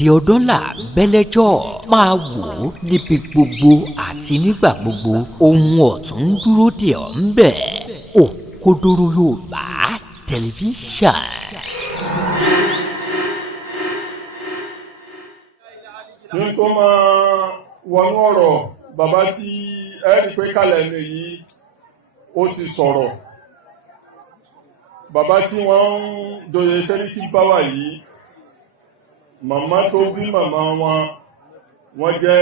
Èdè Ọ̀dọ́là bẹ́lẹ́jọ́ máa wò ó níbi gbogbo àti nígbà gbogbo. Ohun ọ̀tún dúró dè ọ́ ń bẹ̀. Òkodoro Yorùbá tẹlifíṣàn. Ní tó máa wọnú ọ̀rọ̀ bàbá tí ẹ rí pé kálẹ̀ ní yìí ó ti sọ̀rọ̀. Bàbá tí wọ́n ń joyè Sẹ́ríkí Báwà yìí, màmá tó bí màmá wọ́n jẹ́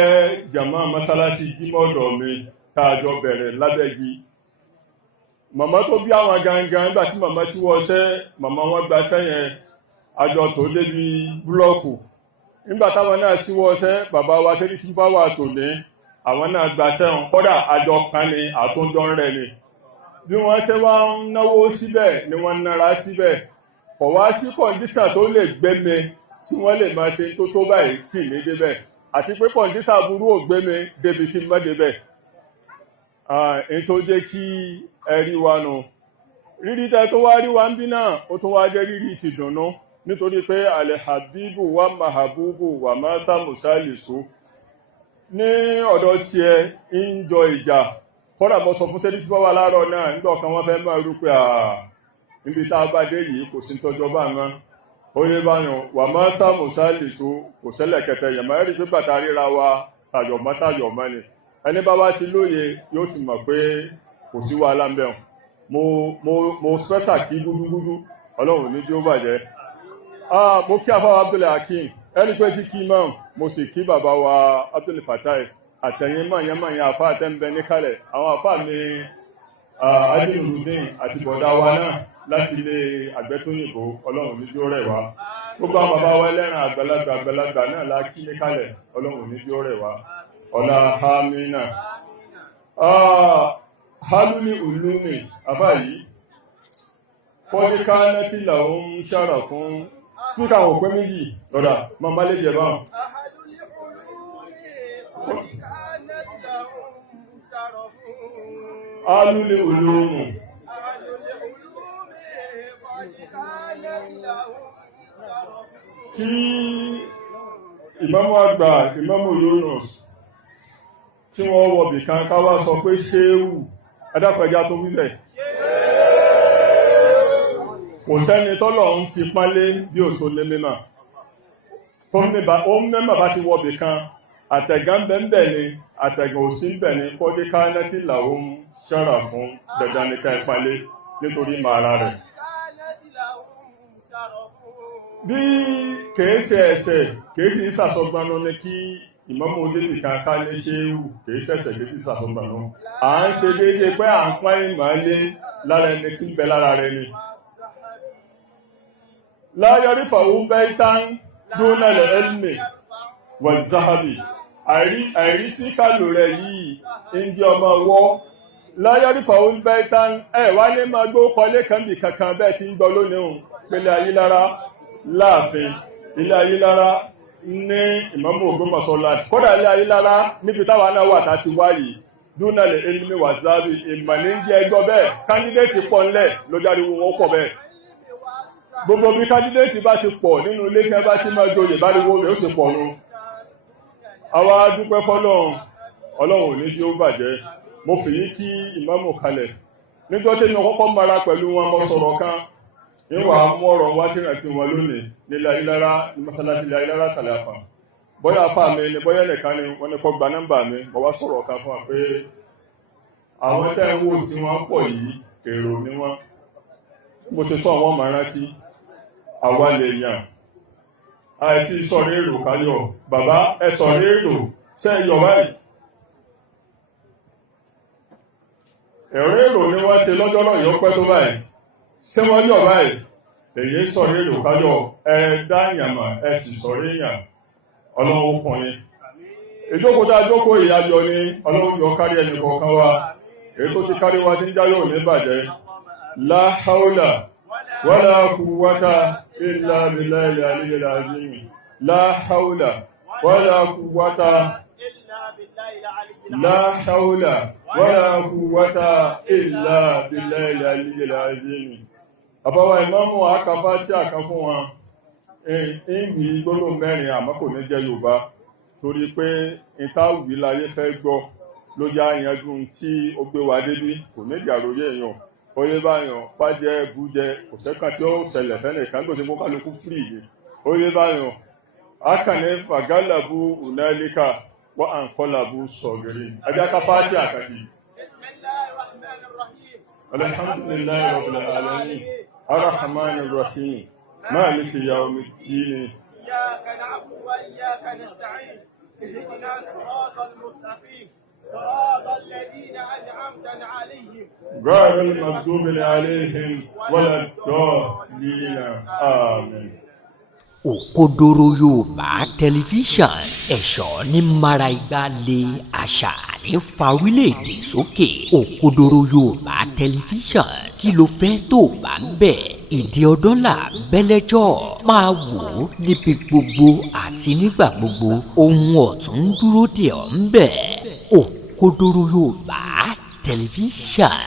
jàmá mọ́sálásí jímọ̀dọ̀ mi tààjọ bẹ̀rẹ̀ lábẹ́gi. Màmá tó bí àwọn gangan nígbà tí màmá síwọ́ṣẹ́, màmá wọn gba sẹ́yìn àjọ tó débi búlọ́ọ̀kù. Nígbà táwọn náà síwọ́ṣẹ́, bàbá wa Sẹ́ríkí Báwà tò ní àwọn náà gba sẹ́yìn, kódà àjọ kan ni àtúndọ́ rẹ̀ ni. Bí wọ́n ṣe wá ń náwó síbẹ̀ ni wọ́n nára síbẹ̀. Kò wá sí kọ̀ǹdíṣà tó lè gbémi tí wọ́n lè máa ṣe tó tó báyìí tì mí débẹ̀. Àti pé kọ̀ǹdíṣà burú ò gbémi débi kí n má débẹ̀. Èyí tó jẹ́ kí ẹ rí wa nù. Rírí tẹ tó wá rí wa ń bí náà, ó tún wá jẹ́ rírí ti dùnnú. Nítorí pé Al-Habibu wa Mahabubu wa Masa Musalisu ní ọ̀dọ̀ tiẹ̀ ń jọ ìjà. Kọ́dà bọ́ sọ fún Sẹ́ríkí Báwà láàárọ̀ náà nígbà kan wọ́n fẹ́ máa rú pé níbi tá a bá dé yìí kò sí tọ́jọ́ bá wọn. Oyè báyọ̀ wà máa sá Musalisu kò ṣẹlẹ̀ kẹtẹ yẹ̀mọ́ rí pé bàtà ríra wa tàyọ̀mọ́ ni. Ẹni bá wá sí lóye yóò ti mọ̀ pé kò sí wàhálà ń bẹ̀. Mo spẹ́sà kí gúdúgúdú Ọlọ́run ní tí ó bàjẹ́. Mo kí afáwa Abdul Hakim ẹni pé tí kí mọ́ mo sì kí bàbá wa Abdul Fatai àtẹ̀yìn mọ̀nyẹ́mọ̀nyẹ́ àfá àtẹ́mbẹ níkàlẹ̀. Àwọn àfá mi Ajínúrúdín àti bọ̀dá wa náà láti ilé Àgbẹ̀tóyìnbó Ọlọ́run ní tí ó rẹ̀ wá. Gbogbo àwọn bàbá wa ẹlẹ́rìn àgbàlagbà náà la kí níkàlẹ̀ Ọlọ́run ní tí ó rẹ̀ wá. Ọlá Hamina. Haluli Ulumi àfá yìí. Kọ́díká nẹ́tì làwọn ń ṣàrà fún spíkà àwọn òpé méjì lọ́dà máa má lè jẹ báwọn. Alúlé olóòrùn kí ìmámù àgbà ìmámù Yunus tí wọ́n wọ̀bì kan káwà sọ pé ṣéhù adápẹjá tó wílẹ̀ kò sẹ́ni tọ́lọ̀ ń fi pánlé bí ò so lé mímọ̀ tó mẹ́mọ̀ bá ti wọ̀bì kan àtẹ̀gán bẹ́ẹ̀ ni àtẹ̀gán òsì bẹ́ẹ̀ ni kọ́dí káánẹ́tì làwọn ṣọ́ra fún dandan ní ká ìpalé nítorí màára rẹ̀. Bí kèése ẹ̀ṣẹ̀ kèése ìsàsọgbọnú ní kí ìmámù olébì kan ká lé ṣéhù kèése ẹ̀ṣẹ̀ kèése ìsàsọgbọnú. À ń ṣe déédéé pé à ń pán ìmọ̀lé lára ẹni tí ń bẹ lára rẹ̀ ni. Láyọrí fàwọn bẹ́ẹ̀ tán dúnà lẹ̀ ẹ́lmì wà záhàbì. Àìrí sí kálò rẹ̀ yìí ń jẹ́ ọmọ ọwọ́ láyọ́rí fàún bẹ́ẹ̀ tán wá ní máa gbó kọlé kan bí kankan bẹ́ẹ̀ tí ń gbọ́ lónìí hùn pẹ̀lẹ̀ Ayílára láàfin ilé Ayílára ní Ìmámù Ògbómọ̀ṣọ́ láti kódà ilé Ayílára níbi táwa náà wà tá ti wáyìí dúnàlẹ̀ elmi wàzábì ìmọ̀ ní jẹ́ ẹgbọ́ bẹ́ẹ̀ kándídéètì pọ̀ ńlẹ̀ ló járiwo wọn pọ̀ bẹ́ẹ̀ gbogbo bí kándídéètì bá ti pọ̀ nínú ilé tí wọ́n bá ti máa joyè bá riwo rẹ̀ ó sì pọ̀ nù. Àwa dúpẹ́ fọ́lọ́run Ọlọ́run ní tí ó bàjẹ́. Mo fi yí kí ìmámù kalẹ̀ níjọ́ tí mo kọ́kọ́ mara pẹ̀lú wọn mọ́ sọ̀rọ̀ kan níwà mú ọ̀rọ̀ wá sí ìrántí wọn lónìí nílẹ̀ Ayílára ní mọ́sálásí ilẹ̀ Ayílára Sàlàfà bóyá afá mi ni bóyá nìkan ni wọ́n ní kọ́ gba nọ́mbà mi mo wá sọ̀rọ̀ kan fún wa pé àwọn tẹ́ ń wò tí wọ́n pọ̀ yìí èrò ni wọ́n mo ṣe sọ àwọn máa rántí àwa lè yàn àìsí sọ̀rọ̀ èrò káyọ̀ bàbá ẹ sọ̀rọ̀ èrò sẹ́yọ̀ báyìí ẹ̀rọ èrò ni wọ́n ṣe lọ́jọ́ náà yọ pẹ́ tó báyìí ṣé wọ́n yọ̀ báyìí èyí sọ̀rọ̀ èrò káyọ̀ ẹ dáyàmà ẹ sì sọ̀rọ̀ èèyàn Ọlọ́run kan yín ìjókòó jókòó ìyájọ́ ní Ọlọ́run yọ kárí ẹnì kọ̀ọ̀kan wa èyí tó ti kárí wa ti ń jáyọ̀ ní bàjẹ́ la haula wala quwwata illa billahi al-aliyyil azim la haula wala quwwata la haula wala quwwata illa billahi al-aliyyil azim. Àbáwá ìmámù àkàfà tí àkà fún wọn ìwì gbólóhùn mẹ́rin àmọ́ kò ní jẹ́ Yorùbá torí pé ìtawì láyé fẹ́ gbọ́ ló já yanjú tí ó gbé wa débí kò ní ìjàròyé èèyàn oyè báyọ̀ pàjẹ́ bújẹ kò sẹ́kàn tí ó ṣẹlẹ̀ sẹ́nìkan gbèsè kó kálukú fúrì yìí oyè báyọ̀ akànnì fàgálàbù unálíkà wọ́n à ń kọ́làbù sọ̀gẹ̀rì ajá kápáàtì àkàtì. alhamdulillahi rabbil alamin arrahmanir rahim maliki yawmiddin. إياك نعبد وإياك نستعين اهدنا الصراط المستقيم صراط الذين أنعمت عليهم غير المغضوب عليهم ولا الضالين آمين. Òkodoro Yorùbá tẹlifíṣàn ẹ̀ṣọ́ ní mara igba lé àṣà ní fa orílẹ̀-èdè sókè. Òkodoro Yorùbá tẹlifíṣàn kí ló fẹ́ tó bá ń bẹ̀. Ìdí ọdún là bẹ́lẹ́jọ́ máa wò ó níbi gbogbo àti nígbà gbogbo ohun ọ̀tún dúró dè ọ́ ń bẹ̀. Òkodoro Yorùbá tẹlifíṣàn.